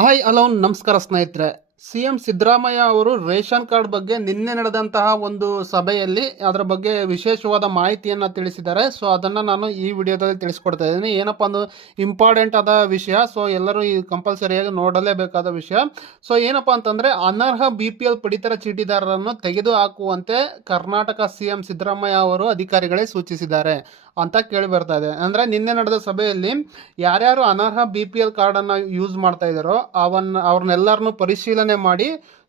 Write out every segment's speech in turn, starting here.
Hi alone ನಮಸ್ಕಾರ, ಸ್ನೇಹಿತರೆ. C M Siddaramaiah ಅವರು ರೇಷನ್ ಕಾರ್ಡ್ ಬಗ್ಗೆ ನಿನ್ನೆ ನಡೆದಂತಹ ಒಂದು ಸಭೆಯಲ್ಲಿ ಅದರ ಬಗ್ಗೆ ವಿಶೇಷವಾದ ಮಾಹಿತಿಯನ್ನು ತಿಳಿಸಿದ್ದಾರೆ. ಸೊ ಅದನ್ನು ನಾನು ಈ ವಿಡಿಯೋದಲ್ಲಿ ತಿಳಿಸ್ಕೊಡ್ತಾ ಇದ್ದೀನಿ. ಏನಪ್ಪ ಒಂದು ಇಂಪಾರ್ಟೆಂಟ್ ಆದ ವಿಷಯ. ಸೊ ಎಲ್ಲರೂ ಈ ಕಂಪಲ್ಸರಿಯಾಗಿ ನೋಡಲೇಬೇಕಾದ ವಿಷಯ. ಸೊ ಏನಪ್ಪ ಅಂತಂದರೆ ಅನರ್ಹ ಬಿ ಪಿ ಎಲ್ ಪಡಿತರ ಚೀಟಿದಾರರನ್ನು ತೆಗೆದು ಹಾಕುವಂತೆ ಕರ್ನಾಟಕ ಸಿ ಎಂ ಸಿದ್ದರಾಮಯ್ಯ ಅವರು ಅಧಿಕಾರಿಗಳೇ ಸೂಚಿಸಿದ್ದಾರೆ. ಅಂತ ಕೇಳಿ ಬರ್ತಾ ಇದೆ. ಅಂದರೆ ನಿನ್ನೆ ನಡೆದ ಸಭೆಯಲ್ಲಿ ಯಾರ್ಯಾರು ಅನರ್ಹ ಬಿ ಪಿ ಎಲ್ ಕಾರ್ಡನ್ನು ಯೂಸ್ ಮಾಡ್ತಾ ಇದ್ದಾರೋ ಅವನ್ನ ಅವ್ರನ್ನೆಲ್ಲರನ್ನು ಪರಿಶೀಲನೆ ಮಾಡಿ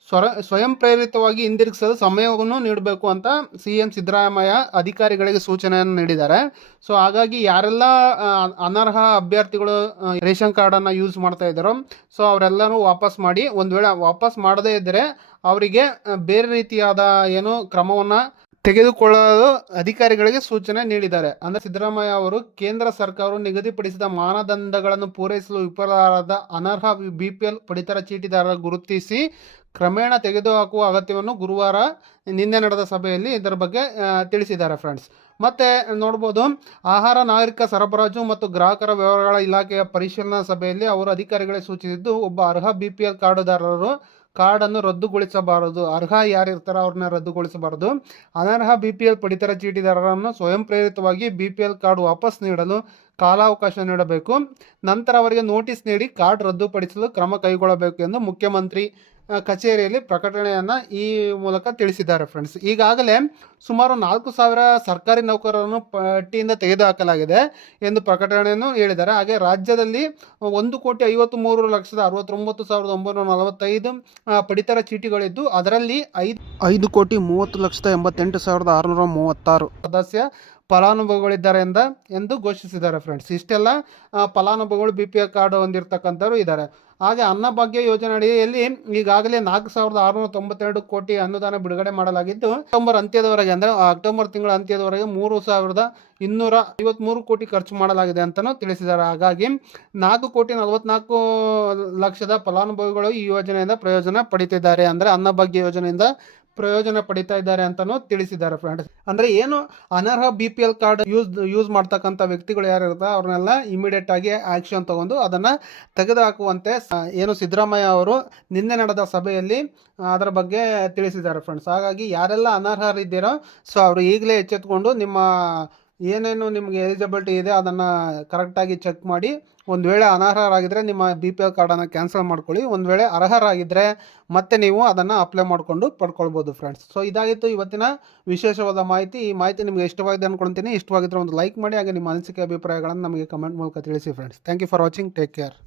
ಸ್ವರ, ಸ್ವಯಂ ಪ್ರೇರಿತವಾಗಿ ಹಿಂದಿರುಗಿಸಲು ಸಮಯವನ್ನು ನೀಡಬೇಕು ಅಂತ ಸಿ ಎಂ ಸಿದ್ದರಾಮಯ್ಯ ಅಧಿಕಾರಿಗಳಿಗೆ ಸೂಚನೆಯನ್ನು ನೀಡಿದ್ದಾರೆ. ಸೊ ಹಾಗಾಗಿ ಯಾರೆಲ್ಲ ಅನರ್ಹ ಅಭ್ಯರ್ಥಿಗಳು ರೇಷನ್ ಕಾರ್ಡನ್ನು ಯೂಸ್ ಮಾಡ್ತಾ ಇದ್ದಾರೋ ಸೊ ಅವರೆಲ್ಲರೂ ವಾಪಸ್ ಮಾಡಿ, ಒಂದು ವೇಳೆ ವಾಪಸ್ ಮಾಡದೇ ಇದ್ದರೆ ಅವರಿಗೆ ಬೇರೆ ರೀತಿಯಾದ ಏನು ಕ್ರಮವನ್ನು ತೆಗೆದುಕೊಳ್ಳಲು ಅಧಿಕಾರಿಗಳಿಗೆ ಸೂಚನೆ ನೀಡಿದ್ದಾರೆ. ಅಂದರೆ ಸಿದ್ದರಾಮಯ್ಯ ಅವರು ಕೇಂದ್ರ ಸರ್ಕಾರವು ನಿಗದಿಪಡಿಸಿದ ಮಾನದಂಡಗಳನ್ನು ಪೂರೈಸಲು ವಿಫಲರಾದ ಅನರ್ಹ ಬಿ ಪಿ ಎಲ್ ಪಡಿತರ ಚೀಟಿದಾರರ ಗುರುತಿಸಿ ಕ್ರಮೇಣ ತೆಗೆದುಹಾಕುವ ಅಗತ್ಯವನ್ನು ಗುರುವಾರ ನಿನ್ನೆ ನಡೆದ ಸಭೆಯಲ್ಲಿ ಇದರ ಬಗ್ಗೆ ತಿಳಿಸಿದ್ದಾರೆ ಫ್ರೆಂಡ್ಸ್ ಮತ್ತೆ ನೋಡ್ಬೋದು, ಆಹಾರ, ನಾಗರಿಕ ಸರಬರಾಜು ಮತ್ತು ಗ್ರಾಹಕರ ವ್ಯವಹಾರಗಳ ಇಲಾಖೆಯ ಪರಿಶೀಲನಾ ಸಭೆಯಲ್ಲಿ ಅವರು ಅಧಿಕಾರಿಗಳಿಗೆ ಸೂಚಿಸಿದ್ದು, ಒಬ್ಬ ಅರ್ಹ ಬಿ ಪಿ ಎಲ್ ಕಾರ್ಡುದಾರರು ಕಾರ್ಡನ್ನು ರದ್ದುಗೊಳಿಸಬಾರದು. ಅರ್ಹ ಯಾರಿರ್ತಾರೋ ಅವ್ರನ್ನ ರದ್ದುಗೊಳಿಸಬಾರದು. ಅನರ್ಹ ಬಿ ಪಿ ಎಲ್ ಪಡಿತರ ಚೀಟಿದಾರರನ್ನು ಸ್ವಯಂ ಪ್ರೇರಿತವಾಗಿ ಬಿ ಪಿ ಎಲ್ ಕಾರ್ಡ್ ವಾಪಸ್ ನೀಡಲು ಕಾಲಾವಕಾಶ ನೀಡಬೇಕು. ನಂತರ ಅವರಿಗೆ ನೋಟಿಸ್ ನೀಡಿ ಕಾರ್ಡ್ ರದ್ದುಪಡಿಸಲು ಕ್ರಮ ಕೈಗೊಳ್ಳಬೇಕು ಎಂದು ಮುಖ್ಯಮಂತ್ರಿ ಕಚೇರಿಯಲ್ಲಿ ಪ್ರಕಟಣೆಯನ್ನು ಈ ಮೂಲಕ ತಿಳಿಸಿದ್ದಾರೆ ಫ್ರೆಂಡ್ಸ್ ಈಗಾಗಲೇ ಸುಮಾರು ನಾಲ್ಕು ಸಾವಿರ ಸರ್ಕಾರಿ ನೌಕರರನ್ನು ಪಟ್ಟಿಯಿಂದ ತೆಗೆದುಹಾಕಲಾಗಿದೆ ಎಂದು ಪ್ರಕಟಣೆಯನ್ನು ಹೇಳಿದ್ದಾರೆ. ಹಾಗೆ ರಾಜ್ಯದಲ್ಲಿ ಒಂದು ಕೋಟಿ ಐವತ್ತು ಮೂರು ಲಕ್ಷದ ಅರವತ್ತೊಂಬತ್ತು ಸಾವಿರದ ಒಂಬೈನೂರ ನಲವತ್ತೈದು ಪಡಿತರ ಚೀಟಿಗಳಿದ್ದು ಅದರಲ್ಲಿ ಐದು ಐದು ಕೋಟಿ ಮೂವತ್ತು ಲಕ್ಷದ ಎಂಬತ್ತೆಂಟು ಸಾವಿರದ ಆರುನೂರ ಮೂವತ್ತಾರು. ಸದಸ್ಯ ಫಲಾನುಭವಿಗಳಿದ್ದಾರೆ ಎಂದ ಎಂದು ಘೋಷಿಸಿದ್ದಾರೆ ಫ್ರೆಂಡ್ಸ್ ಇಷ್ಟೆಲ್ಲ ಫಲಾನುಭವಿಗಳು ಬಿ ಪಿ ಎಲ್ ಕಾರ್ಡ್ ಹೊಂದಿರತಕ್ಕಂಥವ್ರು ಇದ್ದಾರೆ. ಹಾಗೆ ಅನ್ನಭಾಗ್ಯ ಯೋಜನೆ ಅಡಿಯಲ್ಲಿ ಈಗಾಗಲೇ ನಾಲ್ಕು ಸಾವಿರದ ಆರುನೂರ ತೊಂಬತ್ತೆರಡು ಕೋಟಿ ಅನುದಾನ ಬಿಡುಗಡೆ ಮಾಡಲಾಗಿದ್ದು, ಅಕ್ಟೋಬರ್ ಅಂತ್ಯದವರೆಗೆ ಅಂದರೆ ಅಕ್ಟೋಬರ್ ತಿಂಗಳ ಅಂತ್ಯದವರೆಗೆ ಮೂರು ಸಾವಿರದ ಇನ್ನೂರ ಐವತ್ಮೂರು ಕೋಟಿ ಖರ್ಚು ಮಾಡಲಾಗಿದೆ ಅಂತಲೂ ತಿಳಿಸಿದ್ದಾರೆ. ಹಾಗಾಗಿ ನಾಲ್ಕು ಕೋಟಿ ನಲವತ್ನಾಲ್ಕು ಲಕ್ಷದ ಫಲಾನುಭವಿಗಳು ಈ ಯೋಜನೆಯಿಂದ ಪ್ರಯೋಜನ ಪಡಿತಿದ್ದಾರೆ. ಅಂದರೆ ಅನ್ನಭಾಗ್ಯ ಯೋಜನೆಯಿಂದ ಪ್ರಯೋಜನ ಪಡಿತಾ ಇದ್ದಾರೆ ಅಂತಲೂ ತಿಳಿಸಿದ್ದಾರೆ ಫ್ರೆಂಡ್ಸ್ ಅಂದರೆ ಏನು ಅನರ್ಹ B P L card use use ಮಾಡ್ತಕ್ಕಂಥ ವ್ಯಕ್ತಿಗಳು ಯಾರು ಇರ್ತಾರೆ ಅವ್ರನ್ನೆಲ್ಲ ಇಮಿಡಿಯೇಟ್ ಆಗಿ ಆ್ಯಕ್ಷನ್ ತಗೊಂಡು ಅದನ್ನು ತೆಗೆದುಹಾಕುವಂತೆ ಏನು ಸಿದ್ದರಾಮಯ್ಯ ಅವರು ನಿನ್ನೆ ನಡೆದ ಸಭೆಯಲ್ಲಿ ಅದರ ಬಗ್ಗೆ ತಿಳಿಸಿದ್ದಾರೆ ಫ್ರೆಂಡ್ಸ್ ಹಾಗಾಗಿ ಯಾರೆಲ್ಲ ಅನರ್ಹರಿದ್ದೀರೋ, ಸೊ ಅವರು ಈಗಲೇ ಎಚ್ಚೆತ್ಕೊಂಡು ನಿಮ್ಮ ಏನೇನು ನಿಮಗೆ ಎಲಿಜಿಬಿಲಿಟಿ ಇದೆ ಅದನ್ನು ಕರೆಕ್ಟಾಗಿ ಚೆಕ್ ಮಾಡಿ, ಒಂದು ವೇಳೆ ಅನರ್ಹರಾಗಿದ್ದರೆ ನಿಮ್ಮ ಬಿ ಪಿ ಎಲ್ ಕಾರ್ಡನ್ನು ಕ್ಯಾನ್ಸಲ್ ಮಾಡ್ಕೊಳ್ಳಿ, ಒಂದು ವೇಳೆ ಅರ್ಹರಾಗಿದ್ದರೆ ಮತ್ತೆ ನೀವು ಅದನ್ನು ಅಪ್ಲೈ ಮಾಡಿಕೊಂಡು ಪಡ್ಕೊಳ್ಬೋದು ಫ್ರೆಂಡ್ಸ್ ಸೊ ಇದಾಗಿತ್ತು ಇವತ್ತಿನ ವಿಶೇಷವಾದ ಮಾಹಿತಿ. ಈ ಮಾಹಿತಿ ನಿಮಗೆ ಇಷ್ಟವಾಗಿದೆ ಅಂದ್ಕೊಳ್ತೀನಿ ಇಷ್ಟವಾಗಿದ್ದರೆ ಒಂದು ಲೈಕ್ ಮಾಡಿ, ಹಾಗೆ ನಿಮ್ಮ ಅನಿಸಿಕೆ ಅಭಿಪ್ರಾಯಗಳನ್ನು ನಮಗೆ ಕಮೆಂಟ್ ಮೂಲಕ ತಿಳಿಸಿ friends thank you for watching take care